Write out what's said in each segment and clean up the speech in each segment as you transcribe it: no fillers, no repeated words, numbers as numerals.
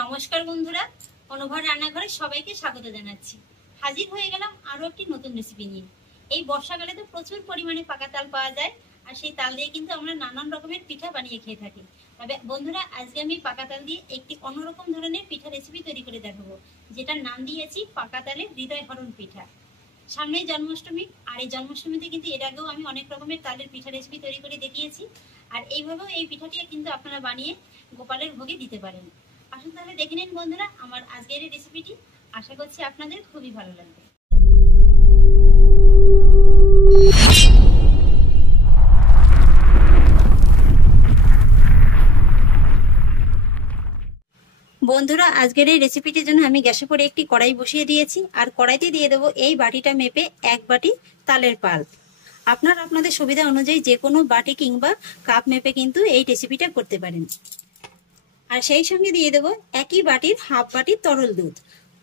নমস্কার বন্ধুরা, অনুভব রান্নাঘরে সবাইকে স্বাগত জানাচ্ছি। হাজির হয়ে গেলাম আরো একটি নতুন রেসিপি নিয়ে। এই বর্ষাকালে তো প্রচুর পরিমাণে পাকা তাল পাওয়া যায়, আর সেই তাল দিয়ে কিন্তু আমরা নানান রকমের পিঠা বানিয়ে খেয়ে থাকি। তবে বন্ধুরা, আজকে আমি পাকা তাল দিয়ে একটি অন্যরকম ধরনের পিঠা রেসিপি তৈরি করে দেখাবো, যেটার নাম দিয়েছি পাকা তালের হৃদয় হরণ পিঠা। সামনেই জন্মাষ্টমী, আর এই জন্মাষ্টমীতে কিন্তু এর আগেও আমি অনেক রকমের তালের পিঠা রেসিপি তৈরি করে দেখিয়েছি। আর এইভাবেও এই পিঠাটি কিন্তু আপনারা বানিয়ে গোপালের ভোগে দিতে পারেন। আসুন তাহলে দেখে নিন বন্ধুরা আমার আজকের এই রেসিপিটি। আশা করছি আপনাদের খুবই ভালো লাগবে। বন্ধুরা, আজকের এই রেসিপিটির জন্য আমি গ্যাসে পরে একটি কড়াই বসিয়ে দিয়েছি, আর কড়াইতে দিয়ে দেবো এই বাটিটা মেপে 1 বাটি তালের পাল্প। আপনারা আপনাদের সুবিধা অনুযায়ী যে কোনো বাটি কিংবা কাপ মেপে কিন্তু এই রেসিপিটা করতে পারেন। আর সেই সঙ্গে দিয়ে দেবো একই বাটির হাফ বাটি তরল দুধ।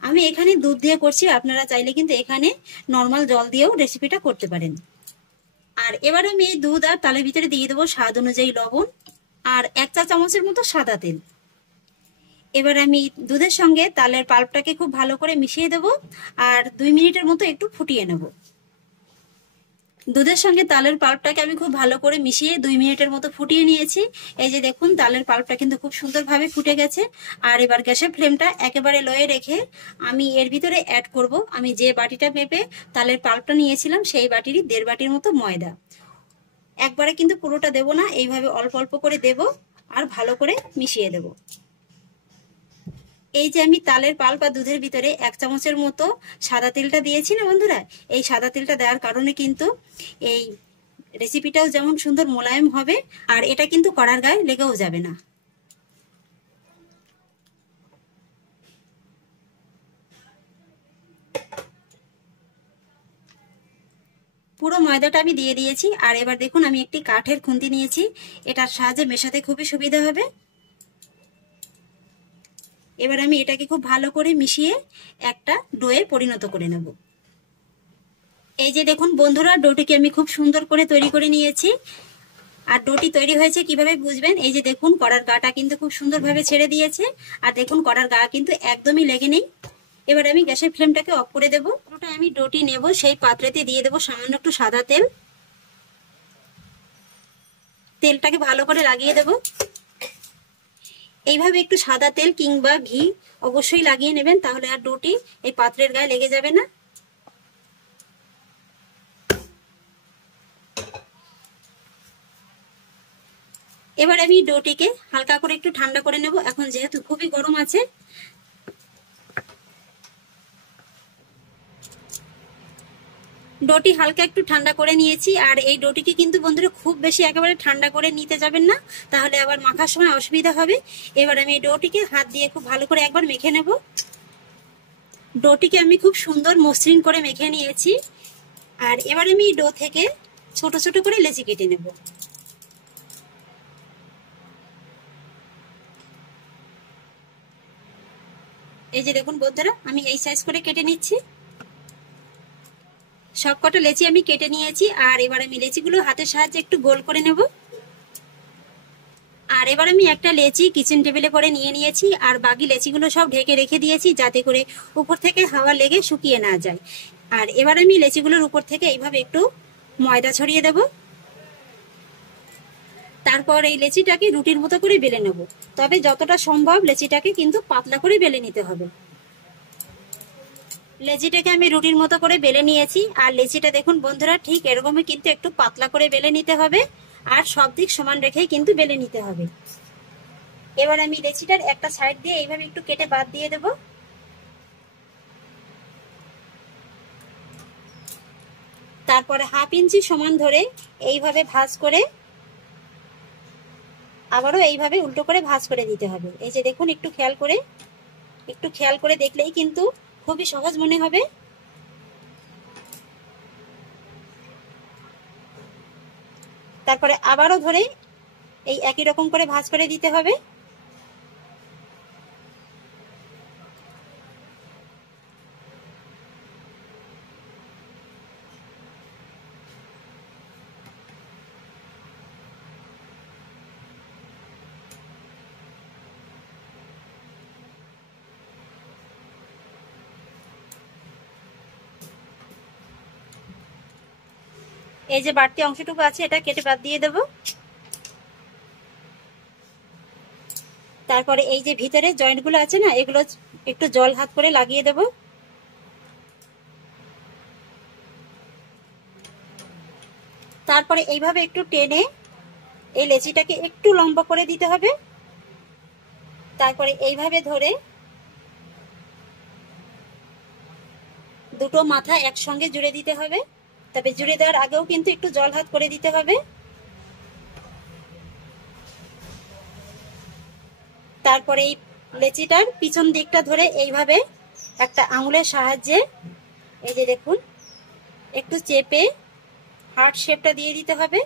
আমি এখানে দুধ দিয়ে করছি, আপনারা চাইলে কিন্তু এখানে নর্মাল জল দিয়েও রেসিপিটা করতে পারেন। আর এবার আমি এই দুধ আর তালের ভিতরে দিয়ে দেবো স্বাদ অনুযায়ী লবণ আর 1 চা চামচের মতো সাদা তেল। এবার আমি দুধের সঙ্গে তালের পাল্পটাকে খুব ভালো করে মিশিয়ে দেব আর 2 মিনিটের মতো একটু ফুটিয়ে নেব। দুধের সঙ্গে তালের পাল্পটাকে আমি খুব ভালো করে মিশিয়ে 2 মিনিটের মতো ফুটিয়ে নিয়েছি। এই যে দেখুন, তালের পাল্পটা কিন্তু খুব সুন্দরভাবে ফুটে গেছে। আর এবার গ্যাসের ফ্লেমটা একেবারে লোয়ে রেখে আমি এর ভিতরে অ্যাড করব আমি যে বাটিটা মেপে তালের পাল্পটা নিয়েছিলাম সেই বাটিরই 1.5 বাটির মতো ময়দা। একবারে কিন্তু পুরোটা দেব না, এইভাবে অল্প অল্প করে দেব আর ভালো করে মিশিয়ে দেব। এই যে আমি তালের পাল্প আর দুধের ভিতরে 1 চামচের মতো সাদা তেলটা দিয়েছি না বন্ধুরা, এই সাদা তেলটা দেওয়ার কারণে কিন্তু এই রেসিপিটাও যেমন সুন্দর মোলায়েম হবে, আর এটা কিন্তু কড়ার গায়ে লেগেও যাবে না। পুরো ময়দাটা আমি দিয়ে দিয়েছি। আর এবার দেখুন, আমি একটি কাঠের খুন্তি নিয়েছি, এটার সাহায্যে মেশাতে খুবই সুবিধা হবে। এবার আমি এটাকে খুব ভালো করে মিশিয়ে একটা ডোয়ে পরিণত করে নেব। এই যে দেখুন বন্ধুরা, ডোটিকে আমি খুব সুন্দর করে তৈরি করে নিয়েছি। আর ডোটি তৈরি হয়েছে কিভাবে বুঝবেন, এই যে দেখুন কড়ার গাটা কিন্তু খুব সুন্দরভাবে ছেড়ে দিয়েছে, আর দেখুন কড়ার গা কিন্তু একদমই লেগে নেই। এবার আমি গ্যাসের ফ্লেমটাকে অফ করে দেবো। পুরোটা আমি ডোটি নেব, সেই পাত্রেতে দিয়ে দেবো সামান্য একটু সাদা তেল। তেলটাকে ভালো করে লাগিয়ে দেব। এইভাবে একটু সাদা তেল কিংবা ঘি অবশ্যই লাগিয়ে নেবেন, তাহলে আর ডোটি এই পাত্রের গায়ে লেগে যাবে না। এবার আমি ডোটিকে হালকা করে একটু ঠান্ডা করে নেব, এখন যেহেতু খুবই গরম আছে। ডোটি হালকা একটু ঠান্ডা করে নিয়েছি। আর এই ডোটিকে কিন্তু বন্ধুরা খুব বেশি একেবারে ঠান্ডা করে নিতে যাবেন না, তাহলে আবার মাখার সময় অসুবিধা হবে। এবার আমি এই ডোটিকে হাত দিয়ে খুব ভালো করে একবার মেখে নেব। ডোটিকে আমি খুব সুন্দর মসৃণ করে মেখে নিয়েছি। আর এবার আমি ডো থেকে ছোট ছোট করে লেচি কেটে নেব। এই যে দেখুন বন্ধুরা, আমি এই সাইজ করে কেটে নিচ্ছি। সবকটা লেচি আমি কেটে নিয়েছি। আর এবার আমি লেচিগুলো হাতের সাহায্যে একটু গোল করে নেব। আর এবার আমি একটা লেচি কিচেন টেবিলে করে নিয়ে নিয়েছি, আর বাকি লেচিগুলো সব ঢেকে রেখে দিয়েছি যাতে করে উপর থেকে হাওয়া লেগে শুকিয়ে না যায়। আর এবার আমি লেচিগুলোর উপর থেকে এইভাবে একটু ময়দা ছড়িয়ে দেব। তারপর এই লেচিটাকে রুটির মতো করে বেলে নেব, তবে যতটা সম্ভব লেচিটাকে কিন্তু পাতলা করে বেলে নিতে হবে। লেচিটাকে আমি রুটির মতো করে বেলে নিয়েছি। আর লেচিটা দেখুন বন্ধুরা, ঠিক এরকমই কিন্তু একটু পাতলা করে বেলে নিতে হবে, আর সব দিক সমান রেখেই কিন্তু বেলে নিতে হবে। এবার আমি লেচিটার একটা সাইড দিয়ে এইভাবে একটু কেটে বাদ দিয়ে দেব। তারপরে 1/2 ইঞ্চি সমান ধরে এইভাবে ভাঁজ করে আবারও এইভাবে উল্টো করে ভাঁজ করে দিতে হবে। এই যে দেখুন, একটু খেয়াল করে দেখলেই কিন্তু খুবই সহজ মনে হবে। তারপরে আবারও ধরে এই একই রকম করে ভাঁজ করে দিতে হবে। এই যে বাড়তি অংশটুকু আছে এটা কেটে বাদ দিয়ে দেব। তারপরে এই যে ভিতরে জয়েন্টগুলো আছে না, এগুলো একটু জল হাত করে লাগিয়ে দেব। তারপরে এইভাবে একটু টেনে এই লেচিটাকে একটু লম্বা করে দিতে হবে। তারপরে এইভাবে ধরে দুটো মাথা একসঙ্গে জুড়ে দিতে হবে। তবে জুড়ে দেওয়ার আগেও কিন্তু একটু জল হাত করে দিতে হবে। তারপরে এই লেচিটার পিছন দিকটা ধরে এইভাবে একটা আঙুলের সাহায্যে এই যে দেখুন একটু চেপে হার্ট শেপটা দিয়ে দিতে হবে।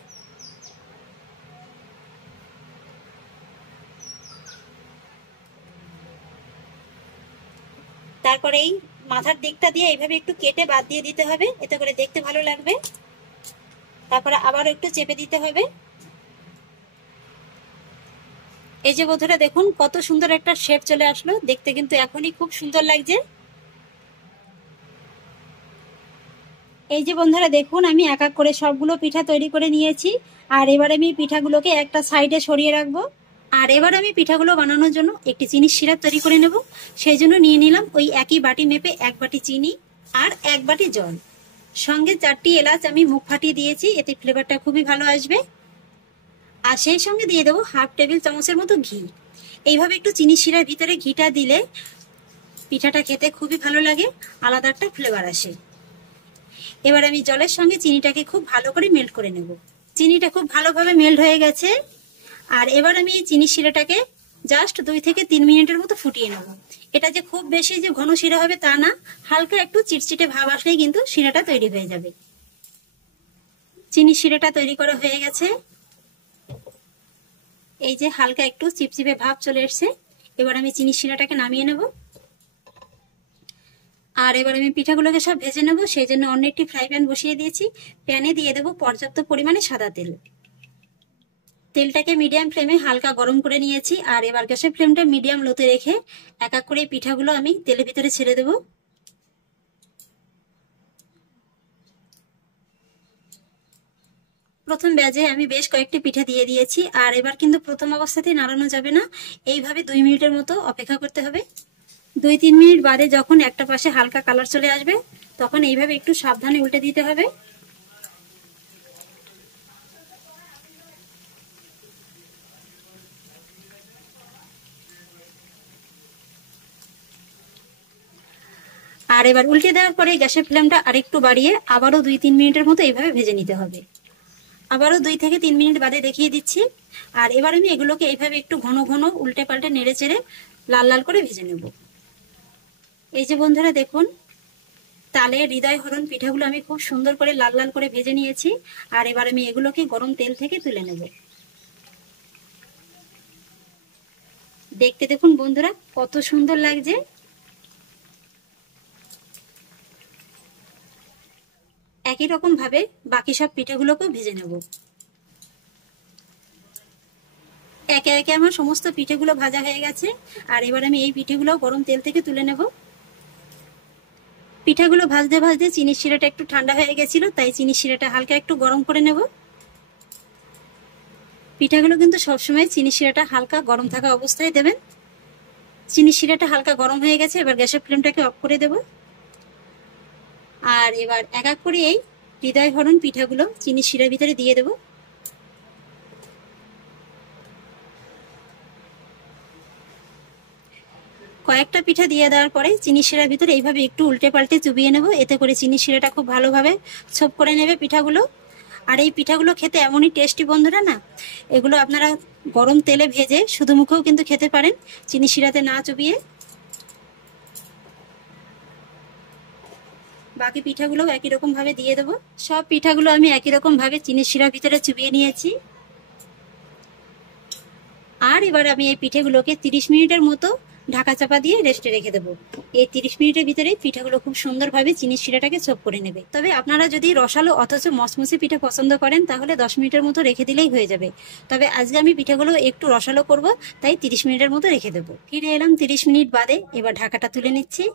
তারপরে এই মাথার দিকটা দিয়ে এইভাবে একটু কেটে বাদ দিয়ে দিতে হবে, এতে করে দেখতে ভালো লাগবে। তারপরে আবারও একটু চেপে দিতে হবে। এই যে বন্ধুরা দেখুন কত সুন্দর একটা শেপ চলে আসলো, দেখতে কিন্তু এখনই খুব সুন্দর লাগছে। এই যে বন্ধুরা দেখুন আমি এক এক করে সবগুলো পিঠা তৈরি করে নিয়েছি। আর এবার আমি পিঠাগুলোকে একটা সাইডে সরিয়ে রাখবো। আর এবার আমি পিঠাগুলো বানানোর জন্য একটি চিনির সিরাপ তৈরি করে নেব। সেই জন্য নিয়ে নিলাম ওই একই বাটি মেপে 1 বাটি চিনি আর 1 বাটি জল, সঙ্গে 4টি এলাচ আমি মুখ ফাটিয়ে দিয়েছি, এতে ফ্লেভারটা খুবই ভালো আসবে। আর সেই সঙ্গে দিয়ে দেবো হাফ টেবিল চামচের মতো ঘি। এইভাবে একটু চিনি শিরার ভিতরে ঘিটা দিলে পিঠাটা খেতে খুবই ভালো লাগে, আলাদা একটা ফ্লেভার আসে। এবার আমি জলের সঙ্গে চিনিটাকে খুব ভালো করে মেল্ট করে নেব। চিনিটা খুব ভালোভাবে মেল্ট হয়ে গেছে। আর এবার আমি এই চিনি শিরাটাকে জাস্ট 2 থেকে 3 মিনিটের মতো ফুটিয়ে নেব। এটা যে খুব বেশি যে ঘন শিরা হবে তা না, হালকা একটু চিটচিটে ভাব আসলেই কিন্তু শিরাটা তৈরি হয়ে যাবে। চিনি শিরাটা তৈরি করা হয়ে গেছে। এই যে হালকা একটু চিপচিপে ভাব চলে এসছে। এবার আমি চিনি শিরাটাকে নামিয়ে নেব। আর এবার আমি পিঠাগুলোকে সব ভেজে নেব। সেই জন্য অন্য একটি ফ্রাই প্যান বসিয়ে দিয়েছি। প্যানে দিয়ে দেবো পর্যাপ্ত পরিমাণে সাদা তেল। তেলটাকে মিডিয়াম ফ্লেমে হালকা গরম করে নিয়েছি। আর এবার গ্যাসের ফ্লেমটা মিডিয়াম লোতে রেখে এক এক করে পিঠাগুলো আমি তেলের ভিতরে ছেড়ে দেব। প্রথম ব্যাচে আমি বেশ কয়েকটি পিঠা দিয়ে দিয়েছি। আর এবার কিন্তু প্রথম অবস্থাতেই নাড়ানো যাবে না, এইভাবে 2 মিনিটের মতো অপেক্ষা করতে হবে। 2-3 মিনিট বাদে যখন একটা পাশে হালকা কালার চলে আসবে তখন এইভাবে একটু সাবধানে উল্টে দিতে হবে। আর এবার উল্টে দেওয়ার পরে গ্যাসের ফ্লেমটা আরেকটু বাড়িয়ে আবারও 2-3 মিনিটের মতো এইভাবে ভেজে নিতে হবে। আবারও 2 থেকে 3 মিনিট বাদে দেখিয়ে দিচ্ছি। আর এবার আমি এগুলোকে এইভাবে একটু ঘন ঘন উল্টে পাল্টে নেড়ে চেড়ে লাল লাল করে ভেজে নেব। এই যে বন্ধুরা দেখুন তালের হৃদয় হরণ পিঠাগুলো আমি খুব সুন্দর করে লাল লাল করে ভেজে নিয়েছি। আর এবার আমি এগুলোকে গরম তেল থেকে তুলে নেব। দেখতে দেখুন বন্ধুরা কত সুন্দর লাগছে। একই রকম ভাবে বাকি সব পিঠাগুলোকেও ভেজে নেব। একে একে আমার সমস্ত পিঠেগুলো ভাজা হয়ে গেছে। আর এবার আমি এই পিঠেগুলো গরম তেল থেকে তুলে নেব। পিঠাগুলো ভাজতে ভাজতে চিনির শিরাটা একটু ঠান্ডা হয়ে গেছিল, তাই চিনির শিরাটা হালকা একটু গরম করে নেব। পিঠাগুলো কিন্তু সবসময় চিনির শিরাটা হালকা গরম থাকা অবস্থায় দেবেন। চিনির শিরাটা হালকা গরম হয়ে গেছে, এবার গ্যাসের ফ্লেমটাকে অফ করে দেব। আর এবার এক এক করে এই হৃদয় হরণ পিঠাগুলো চিনির শিরার ভিতরে দিয়ে দেব। কয়েকটা পিঠা দিয়ে দেওয়ার পরে চিনির শিরার ভিতরে এইভাবে একটু উল্টে পাল্টে চুবিয়ে নেব, এতে করে চিনির শিরাটা খুব ভালোভাবে ছোপ করে নেবে পিঠাগুলো। আর এই পিঠাগুলো খেতে এমনই টেস্টি বন্ধুরা না, এগুলো আপনারা গরম তেলে ভেজে শুধু মুখেও কিন্তু খেতে পারেন চিনি শিরাতে না চুবিয়ে। বাকি পিঠাগুলো একই রকম ভাবে দিয়ে দেবো। সব পিঠাগুলো আমি একই রকম ভাবে চিনির শিরার ভিতরে চুবিয়ে নিয়েছি। আর এবার আমি এই পিঠেগুলোকে 30 মিনিটের মতো ঢাকা চাপা দিয়ে রেস্টে রেখে দেবো। এই 30 মিনিটের ভিতরে পিঠাগুলো খুব সুন্দরভাবে চিনির শিরাটাকে ছোপ করে নেবে। তবে আপনারা যদি রসালো অথচ মচমচে পিঠা পছন্দ করেন তাহলে 10 মিনিটের মতো রেখে দিলেই হয়ে যাবে। তবে আজকে আমি পিঠাগুলো একটু রসালো করব, তাই 30 মিনিটের মতো রেখে দেবো। ফিরে এলাম 30 মিনিট বাদে। এবার ঢাকাটা তুলে নিচ্ছি।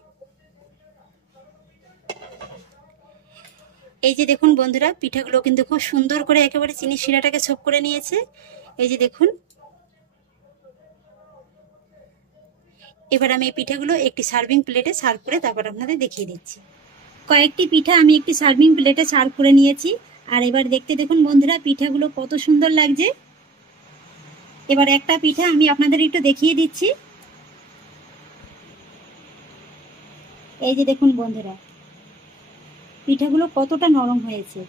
এই যে দেখুন বন্ধুরা, পিঠাগুলো কিন্তু খুব সুন্দর করে একেবারে চিনি শিরাটাকে ছোপ করে নিয়েছে। এই যে দেখুন, এবার আমি এই পিঠাগুলো একটি সার্ভিং প্লেটে সার্ভ করে তারপর আপনাদের দেখিয়ে দিচ্ছি। কয়েকটি পিঠা আমি একটি সার্ভিং প্লেটে সার্ভ করে নিয়েছি। আর এবার দেখতে দেখুন বন্ধুরা, পিঠাগুলো কত সুন্দর লাগছে। এবার একটা পিঠা আমি আপনাদের একটু দেখিয়ে দিচ্ছি। এই যে দেখুন বন্ধুরা, পিঠাগুলো কতটা নরম হয়েছে,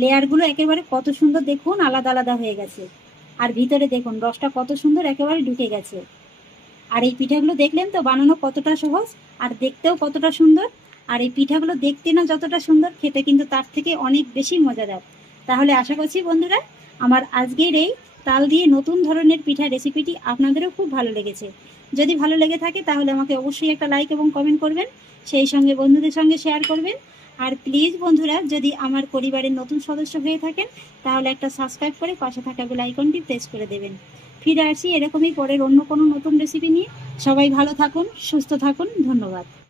লেয়ারগুলো একেবারে কত সুন্দর দেখুন আলাদা আলাদা হয়ে গেছে। আর ভিতরে দেখুন রসটা কত সুন্দর একেবারে ঢুকে গেছে। আর এই পিঠাগুলো দেখলেন তো বানানো কতটা সহজ আর দেখতেও কতটা সুন্দর। আর এই পিঠাগুলো দেখতে না যতটা সুন্দর, খেতে কিন্তু তার থেকে অনেক বেশি মজাদার। তাহলে আশা করছি বন্ধুরা, আমার আজকের এই তাল দিয়ে নতুন ধরনের পিঠা রেসিপিটি আপনাদেরও খুব ভালো লেগেছে। যদি ভালো লেগে থাকে তাহলে আমাকে অবশ্যই একটা লাইক এবং কমেন্ট করবেন, সেই সঙ্গে বন্ধুদের সঙ্গে শেয়ার করবেন। আর প্লিজ বন্ধুরা, যদি আমার পরিবারের নতুন সদস্য হয়ে থাকেন তাহলে একটা সাবস্ক্রাইব করে পাশে থাকা বেল আইকনটি প্রেস করে দেবেন। ফিরে আসি এরকমই পরের অন্য কোনো নতুন রেসিপি নিয়ে। সবাই ভালো থাকুন, সুস্থ থাকুন, ধন্যবাদ।